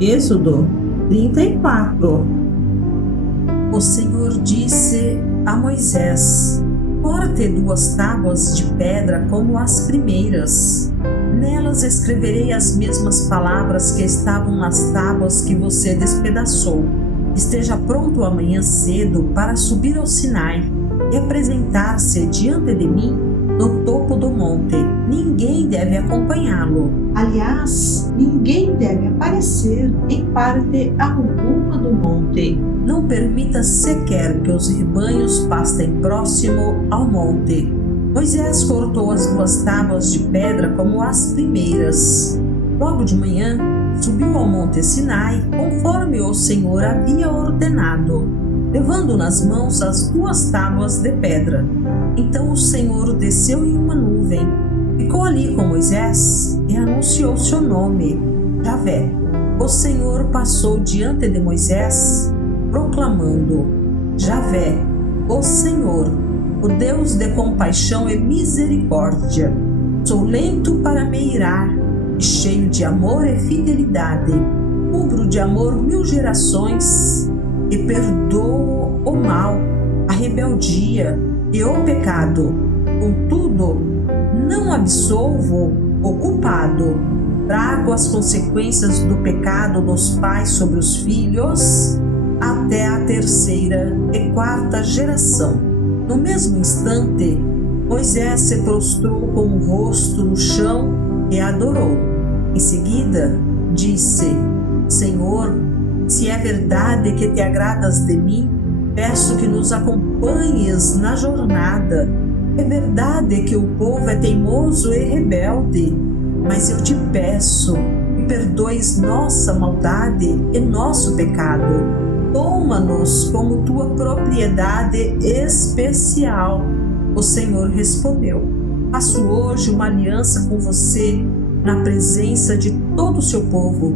Êxodo 34. O Senhor disse a Moisés: corte 2 tábuas de pedra como as primeiras. Nelas escreverei as mesmas palavras que estavam nas tábuas que você despedaçou. Esteja pronto amanhã cedo para subir ao Sinai e apresentar-se diante de mim no topo do monte. Ninguém deve acompanhá-lo. Aliás, ninguém deve aparecer em parte alguma do monte. Não permita sequer que os rebanhos pastem próximo ao monte. Moisés cortou as 2 tábuas de pedra como as primeiras. Logo de manhã, subiu ao monte Sinai, conforme o Senhor havia ordenado, levando nas mãos as 2 tábuas de pedra. Então o Senhor desceu em uma nuvem, ficou ali com Moisés e anunciou seu nome, Javé. O Senhor passou diante de Moisés, proclamando: Javé, o Senhor, o Deus de compaixão e misericórdia. Sou lento para me irar e cheio de amor e fidelidade. Cubro de amor 1000 gerações e perdoo o mal, a rebeldia e o pecado. Contudo, não absolvo o culpado. Trago as consequências do pecado dos pais sobre os filhos até a 3ª e 4ª geração. No mesmo instante, Moisés se prostrou com o rosto no chão e adorou. Em seguida, disse: Senhor, se é verdade que te agradas de mim, peço que nos acompanhes na jornada. É verdade que o povo é teimoso e rebelde, mas eu te peço que perdoes nossa maldade e nosso pecado. Toma-nos como tua propriedade especial. O Senhor respondeu: faço hoje uma aliança com você na presença de todo o seu povo.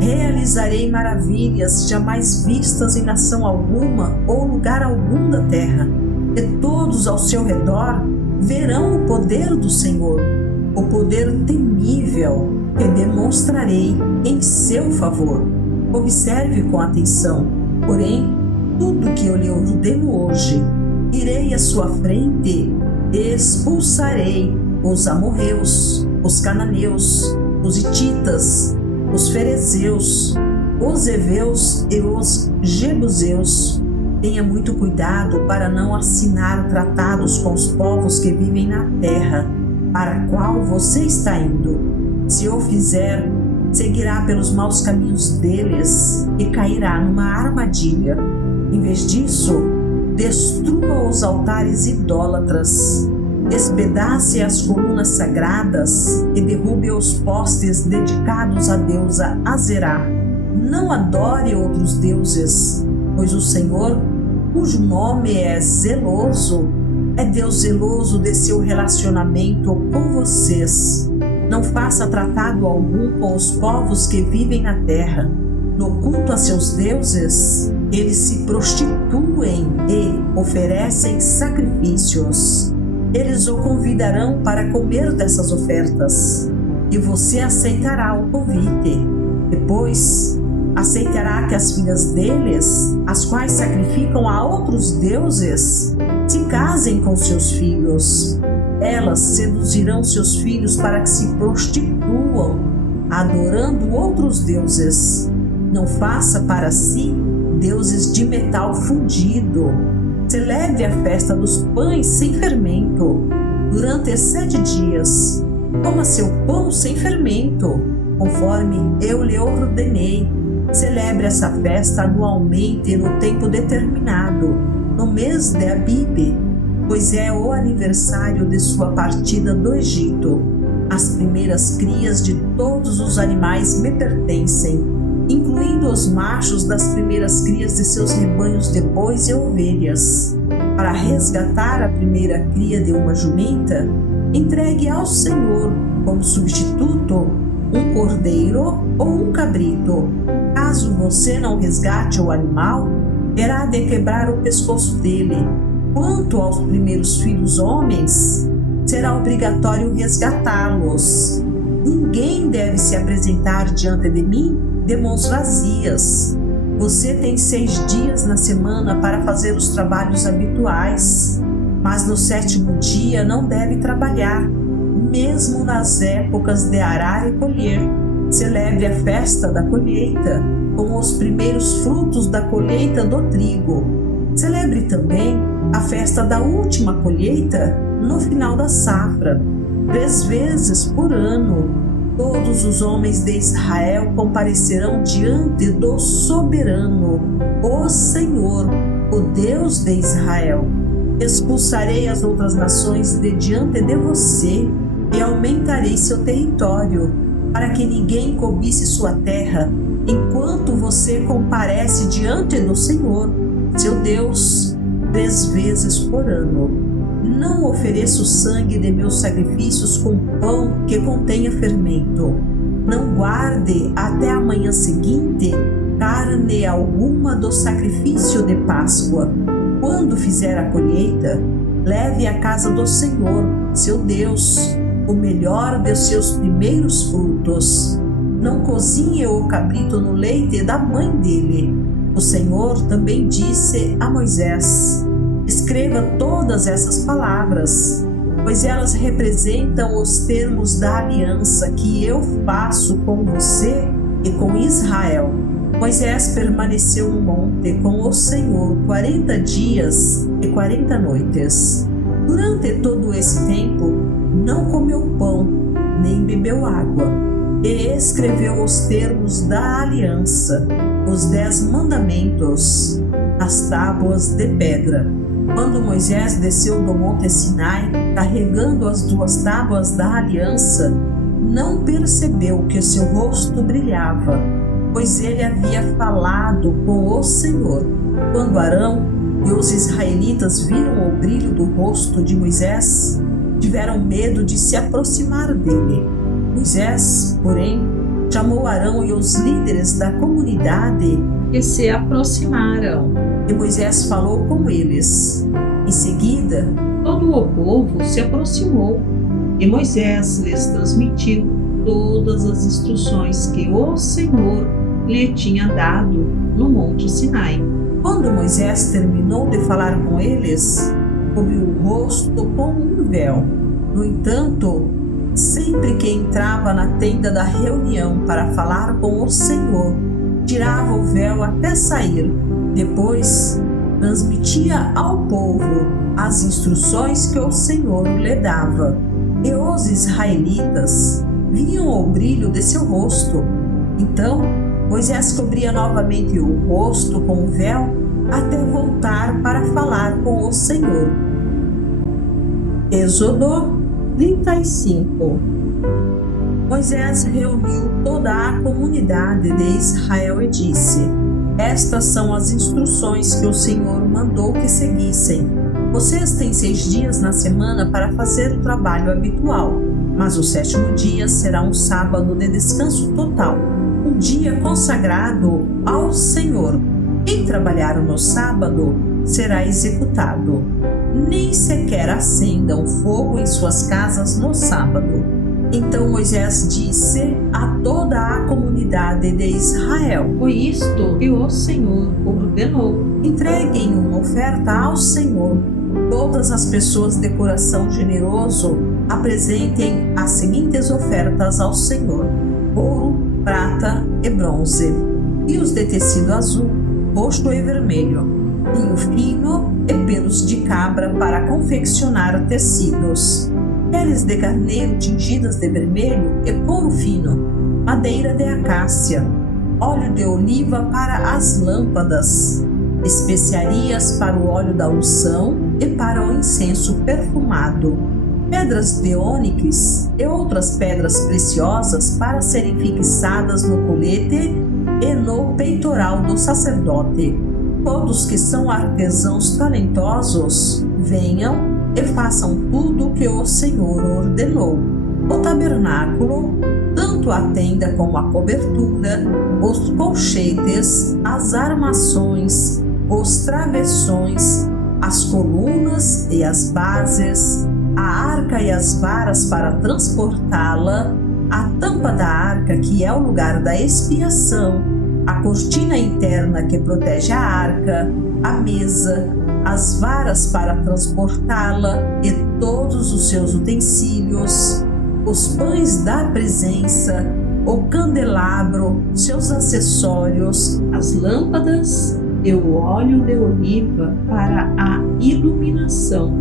Realizarei maravilhas jamais vistas em nação alguma ou lugar algum da terra. E todos ao seu redor verão o poder do Senhor, o poder temível que demonstrarei em seu favor. Observe com atenção, porém, tudo que eu lhe ordeno hoje. Irei à sua frente e expulsarei os amorreus, os cananeus, os hititas, os ferezeus, os heveus e os jebuseus. Tenha muito cuidado para não assinar tratados com os povos que vivem na terra, para a qual você está indo. Se o fizer, seguirá pelos maus caminhos deles e cairá numa armadilha. Em vez disso, destrua os altares idólatras, despedace as colunas sagradas e derrube os postes dedicados à deusa Azerá. Não adore outros deuses, pois o Senhor, cujo nome é zeloso, é Deus zeloso de seu relacionamento com vocês. Não faça tratado algum com os povos que vivem na terra. No culto a seus deuses, eles se prostituem e oferecem sacrifícios. Eles o convidarão para comer dessas ofertas, e você aceitará o convite. Depois, aceitará que as filhas deles, as quais sacrificam a outros deuses, se casem com seus filhos. Elas seduzirão seus filhos para que se prostituam, adorando outros deuses. Não faça para si deuses de metal fundido. Celebre a festa dos pães sem fermento. Durante 7 dias, coma seu pão sem fermento, conforme eu lhe ordenei. Celebre essa festa anualmente no tempo determinado, no mês de Abibe, pois é o aniversário de sua partida do Egito. As primeiras crias de todos os animais me pertencem, incluindo os machos das primeiras crias de seus rebanhos de bois e ovelhas. Para resgatar a primeira cria de uma jumenta, entregue ao Senhor como substituto um cordeiro ou um cabrito. Caso você não resgate o animal, terá de quebrar o pescoço dele. Quanto aos primeiros filhos homens, será obrigatório resgatá-los. Ninguém deve se apresentar diante de mim de mãos vazias. Você tem 6 dias na semana para fazer os trabalhos habituais, mas no 7º dia não deve trabalhar, mesmo nas épocas de arar e colher. Celebre a festa da colheita com os primeiros frutos da colheita do trigo. Celebre também a festa da última colheita no final da safra. 3 vezes por ano, todos os homens de Israel comparecerão diante do soberano, o Senhor, o Deus de Israel. Expulsarei as outras nações de diante de você e aumentarei seu território, para que ninguém cobice sua terra, enquanto você comparece diante do Senhor, seu Deus, 3 vezes por ano. Não ofereça o sangue de meus sacrifícios com pão que contenha fermento. Não guarde até a manhã seguinte carne alguma do sacrifício de Páscoa. Quando fizer a colheita, leve à casa do Senhor, seu Deus, o melhor de seus primeiros frutos. Não cozinhe o cabrito no leite da mãe dele. O Senhor também disse a Moisés: escreva todas essas palavras, pois elas representam os termos da aliança que eu faço com você e com Israel. Moisés permaneceu no monte com o Senhor 40 dias e 40 noites. Durante todo esse tempo, não comeu pão, nem bebeu água, e escreveu os termos da aliança, os 10 mandamentos, as tábuas de pedra. Quando Moisés desceu do monte Sinai, carregando as 2 tábuas da aliança, não percebeu que seu rosto brilhava, pois ele havia falado com o Senhor. Quando Arão e os israelitas viram o brilho do rosto de Moisés, tiveram medo de se aproximar dele. Moisés, porém, chamou Arão e os líderes da comunidade que se aproximaram. e Moisés falou com eles. Em seguida, Todo o povo se aproximou e Moisés lhes transmitiu todas as instruções que o Senhor lhe tinha dado no Monte Sinai. quando Moisés terminou de falar com eles, cobriu o rosto com um véu. No entanto, sempre que entrava na tenda da reunião para falar com o Senhor, tirava o véu até sair. Depois, transmitia ao povo as instruções que o Senhor lhe dava. E os israelitas viam o brilho de seu rosto. Então, Moisés cobria novamente o rosto com o véu até voltar para falar com o Senhor. Êxodo 35. Moisés reuniu toda a comunidade de Israel e disse: Estas são as instruções que o Senhor mandou que seguissem. Vocês têm 6 dias na semana para fazer o trabalho habitual, mas o 7º dia será um sábado de descanso total, um dia consagrado ao Senhor. Quem trabalhar no sábado será executado. Nem sequer acendam fogo em suas casas no sábado. Então Moisés disse a toda a comunidade de Israel: Foi isto que o Senhor ordenou. Entreguem uma oferta ao Senhor. Todas as pessoas de coração generoso apresentem as seguintes ofertas ao Senhor: ouro, prata e bronze, fios de tecido azul, roxo e vermelho, linho fino e pelos de cabra para confeccionar tecidos, peles de carneiro tingidas de vermelho e couro fino, madeira de acácia, óleo de oliva para as lâmpadas, especiarias para o óleo da unção e para o incenso perfumado, pedras de ônix e outras pedras preciosas para serem fixadas no colete e no peitoral do sacerdote. Todos que são artesãos talentosos, venham e façam tudo o que o Senhor ordenou. O tabernáculo, tanto a tenda como a cobertura, os colchetes, as armações, os travessões, as colunas e as bases, a arca e as varas para transportá-la, a tampa da arca, que é o lugar da expiação, a cortina interna que protege a arca, a mesa, as varas para transportá-la e todos os seus utensílios, os pães da presença, o candelabro, seus acessórios, as lâmpadas e o óleo de oliva para a iluminação,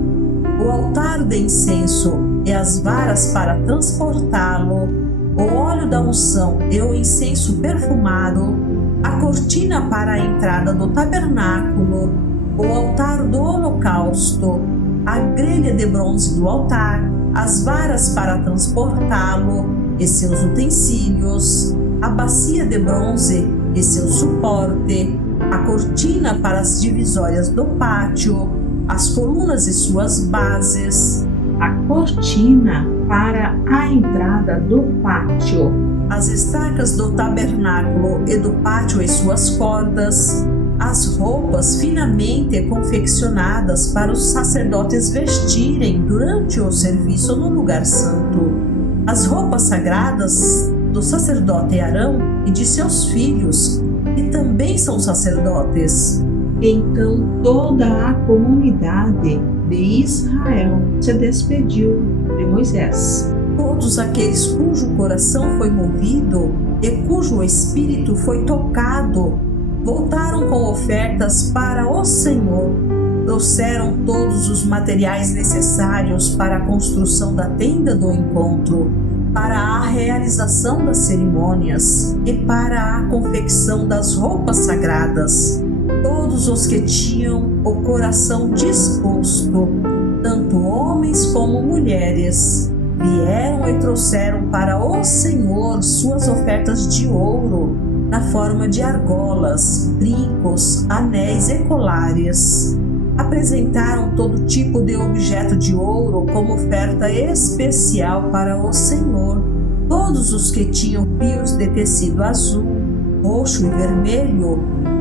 o altar de incenso e as varas para transportá-lo, o óleo da unção e o incenso perfumado, a cortina para a entrada do tabernáculo, o altar do holocausto, a grelha de bronze do altar, as varas para transportá-lo e seus utensílios, a bacia de bronze e seu suporte, a cortina para as divisórias do pátio, as colunas e suas bases, a cortina para a entrada do pátio, as estacas do tabernáculo e do pátio e suas cordas, as roupas finamente confeccionadas para os sacerdotes vestirem durante o serviço no lugar santo, as roupas sagradas do sacerdote Arão e de seus filhos, que também são sacerdotes. Então toda a comunidade de Israel se despediu de Moisés. Todos aqueles cujo coração foi movido e cujo espírito foi tocado, voltaram com ofertas para o Senhor, trouxeram todos os materiais necessários para a construção da tenda do encontro, para a realização das cerimônias e para a confecção das roupas sagradas. Todos os que tinham o coração disposto, tanto homens como mulheres, vieram e trouxeram para o Senhor suas ofertas de ouro, na forma de argolas, brincos, anéis e colares. Apresentaram todo tipo de objeto de ouro como oferta especial para o Senhor. Todos os que tinham fios de tecido azul, roxo e vermelho,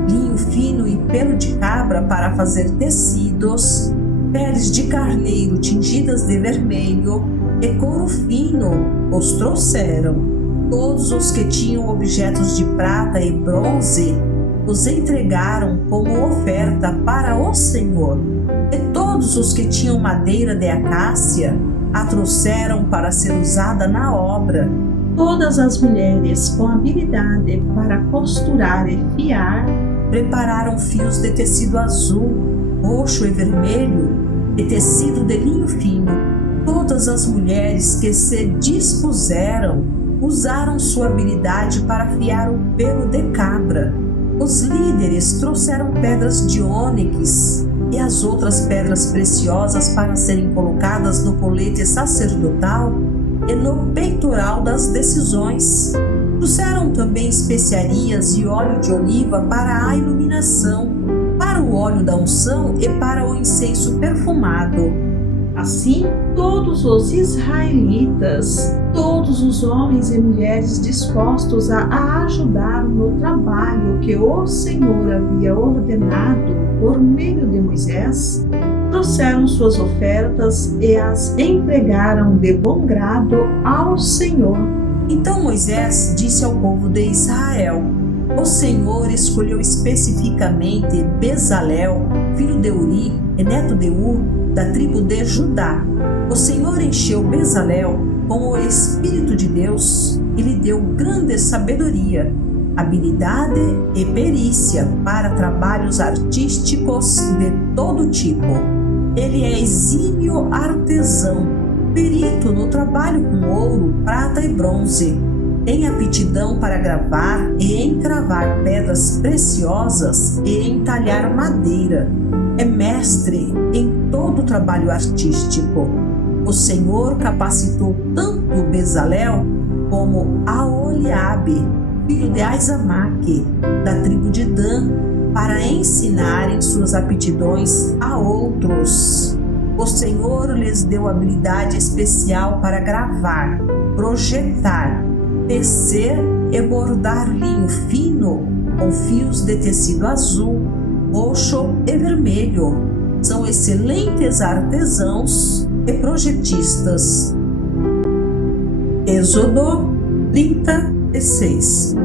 linho fino e pelo de cabra para fazer tecidos, peles de carneiro tingidas de vermelho e couro fino os trouxeram. Todos os que tinham objetos de prata e bronze os entregaram como oferta para o Senhor. E todos os que tinham madeira de acácia a trouxeram para ser usada na obra. Todas as mulheres com habilidade para costurar e fiar prepararam fios de tecido azul, roxo e vermelho e tecido de linho fino. Todas as mulheres que se dispuseram usaram sua habilidade para fiar o pelo de cabra. Os líderes trouxeram pedras de ônix e as outras pedras preciosas para serem colocadas no colete sacerdotal e no peitoral das decisões. Trouxeram também especiarias e óleo de oliva para a iluminação, para o óleo da unção e para o incenso perfumado. Assim, todos os israelitas, todos os homens e mulheres dispostos a ajudar no trabalho que o Senhor havia ordenado por meio de Moisés, trouxeram suas ofertas e as entregaram de bom grado ao Senhor. Então Moisés disse ao povo de Israel: o Senhor escolheu especificamente Bezalel, filho de Uri e neto de Ur, da tribo de Judá. O Senhor encheu Bezalel com o Espírito de Deus e lhe deu grande sabedoria, habilidade e perícia para trabalhos artísticos de todo tipo. Ele é exímio artesão, perito no trabalho com ouro, prata e bronze. Tem aptidão para gravar e encravar pedras preciosas e entalhar madeira. É mestre em todo trabalho artístico. O Senhor capacitou tanto Bezalel como Aholiabe, filho de Aizamaque, da tribo de Dan, para ensinarem suas aptidões a outros. O Senhor lhes deu habilidade especial para gravar, projetar, tecer e bordar linho fino com fios de tecido azul, roxo e vermelho. São excelentes artesãos e projetistas. Êxodo 36.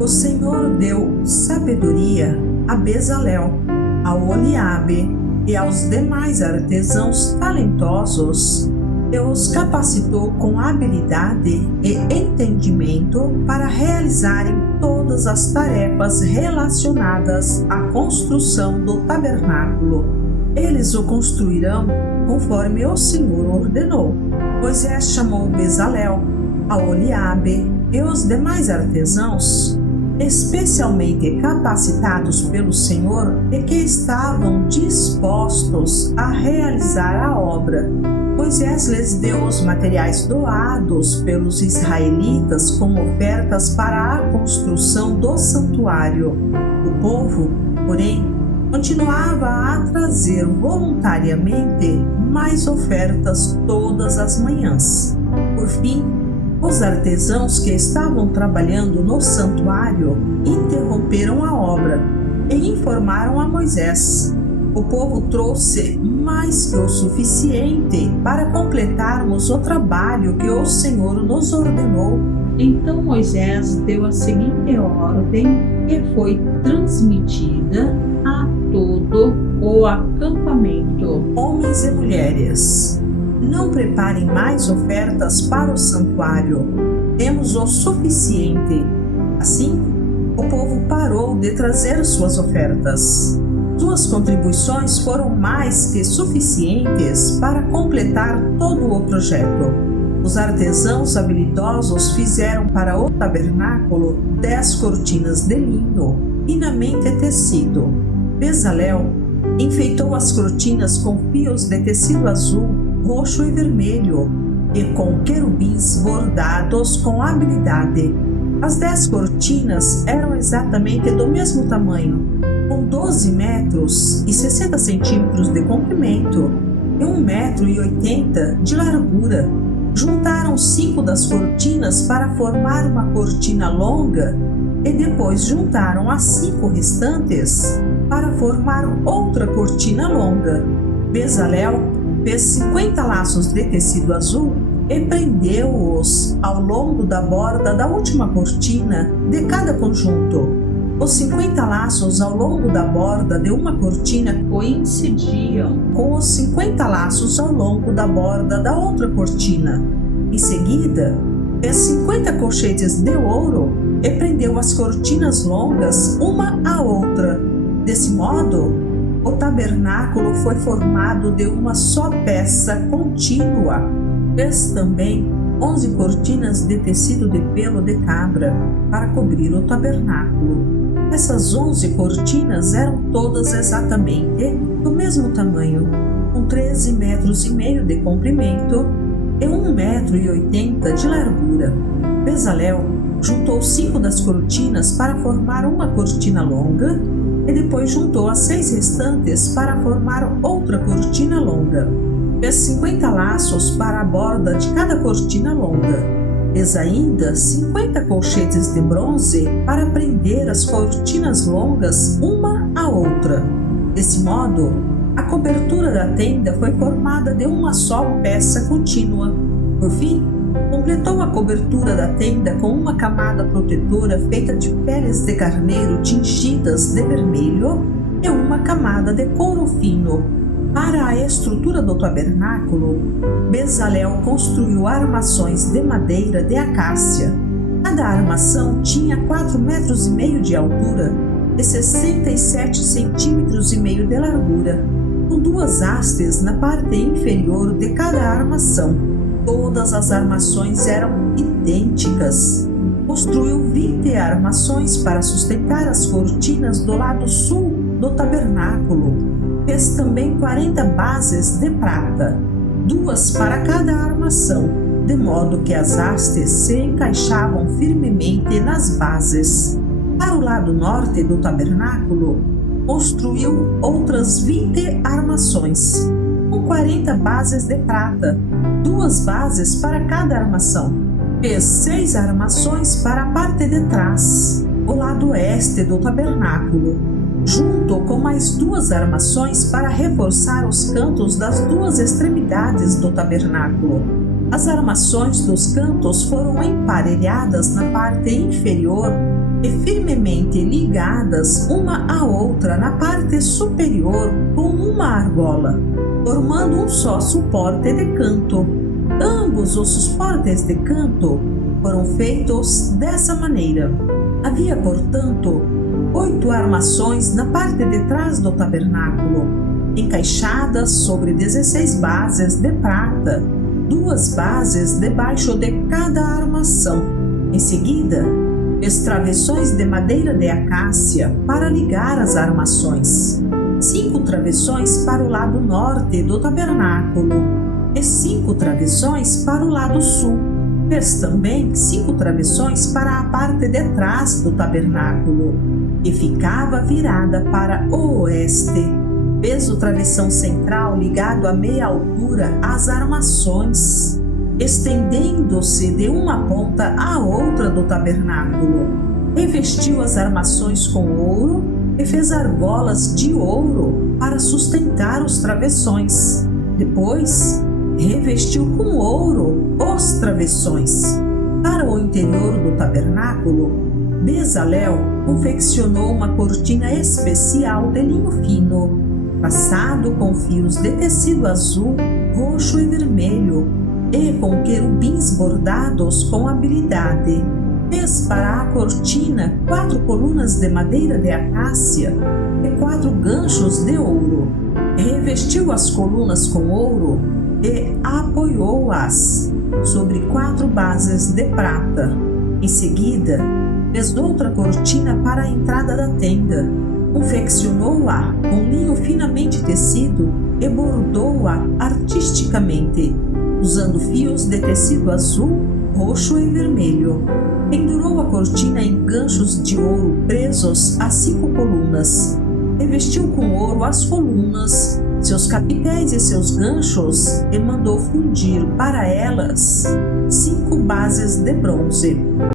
O Senhor deu sabedoria a Bezalel, ao Oliabe e aos demais artesãos talentosos, e os capacitou com habilidade e entendimento para realizarem todas as tarefas relacionadas à construção do tabernáculo. Eles o construirão conforme o Senhor ordenou. Moisés chamou Bezalel, a Oliabe e os demais artesãos, especialmente capacitados pelo Senhor e que estavam dispostos a realizar a obra. Moisés lhes deu os materiais doados pelos israelitas como ofertas para a construção do santuário. O povo, porém, continuava a trazer voluntariamente mais ofertas todas as manhãs. Por fim, os artesãos que estavam trabalhando no santuário interromperam a obra e informaram a Moisés: o povo trouxe mais que o suficiente para completarmos o trabalho que o Senhor nos ordenou. Então Moisés deu a seguinte ordem, que foi transmitida a todo o acampamento: homens e mulheres, não preparem mais ofertas para o santuário. Temos o suficiente. Assim, o povo parou de trazer suas ofertas. Suas contribuições foram mais que suficientes para completar todo o projeto. Os artesãos habilidosos fizeram para o tabernáculo 10 cortinas de linho finamente tecido. Bezalel enfeitou as cortinas com fios de tecido azul, roxo e vermelho, e com querubins bordados com habilidade. As 10 cortinas eram exatamente do mesmo tamanho, com 12 metros e 60 centímetros de comprimento e 1,80 metro de largura. Juntaram 5 das cortinas para formar uma cortina longa e depois juntaram as 5 restantes para formar outra cortina longa. Bezalel fez 50 laços de tecido azul e prendeu-os ao longo da borda da última cortina de cada conjunto. Os 50 laços ao longo da borda de uma cortina coincidiam com os 50 laços ao longo da borda da outra cortina. Em seguida, fez 50 colchetes de ouro e prendeu as cortinas longas uma à outra. Desse modo, o tabernáculo foi formado de uma só peça contínua. Fez também 11 cortinas de tecido de pelo de cabra para cobrir o tabernáculo. Essas 11 cortinas eram todas exatamente do mesmo tamanho, com 13,5 metros de comprimento e 1,80 metro de largura. Bezalel juntou 5 das cortinas para formar uma cortina longa e depois juntou as 6 restantes para formar outra cortina longa. Fez 50 laços para a borda de cada cortina longa. Fez ainda 50 colchetes de bronze para prender as cortinas longas uma à outra. Desse modo, a cobertura da tenda foi formada de uma só peça contínua. Por fim, completou a cobertura da tenda com uma camada protetora feita de peles de carneiro tingidas de vermelho e uma camada de couro fino. Para a estrutura do tabernáculo, Bezalel construiu armações de madeira de acácia. Cada armação tinha 4,5 metros de altura e 67,5 centímetros de largura, com 2 hastes na parte inferior de cada armação. Todas as armações eram idênticas. Construiu 20 armações para sustentar as cortinas do lado sul do tabernáculo. Fez também 40 bases de prata, 2 para cada armação, de modo que as hastes se encaixavam firmemente nas bases. Para o lado norte do tabernáculo, construiu outras 20 armações, com 40 bases de prata, 2 bases para cada armação. Fez 6 armações para a parte de trás, o lado oeste do tabernáculo, junto com mais 2 armações para reforçar os cantos das 2 extremidades do tabernáculo. As armações dos cantos foram emparelhadas na parte inferior e firmemente ligadas uma à outra na parte superior com uma argola, formando um só suporte de canto. Ambos os suportes de canto foram feitos dessa maneira. Havia, portanto, 8 armações na parte de trás do tabernáculo, encaixadas sobre 16 bases de prata, 2 bases debaixo de cada armação. Em seguida, travessões de madeira de acácia para ligar as armações, 5 travessões para o lado norte do tabernáculo e 5 travessões para o lado sul. Fez também 5 travessões para a parte de trás do tabernáculo, que ficava virada para o oeste. Fez o travessão central ligado à meia altura às armações, estendendo-se de uma ponta à outra do tabernáculo. Revestiu as armações com ouro e fez argolas de ouro para sustentar os travessões. Depois, revestiu com ouro os travessões. Para o interior do tabernáculo, Bezalel confeccionou uma cortina especial de linho fino, traçado com fios de tecido azul, roxo e vermelho, e com querubins bordados com habilidade. Fez para a cortina 4 colunas de madeira de acácia e 4 ganchos de ouro. Revestiu as colunas com ouro e apoiou-as sobre 4 bases de prata. Em seguida, fez outra cortina para a entrada da tenda. Confeccionou-a com linho finamente tecido e bordou-a artisticamente, usando fios de tecido azul, roxo e vermelho. Pendurou a cortina em ganchos de ouro presos a 5 colunas. Revestiu com ouro as colunas, seus capitéis e seus ganchos e mandou fundir para elas 5 bases de bronze.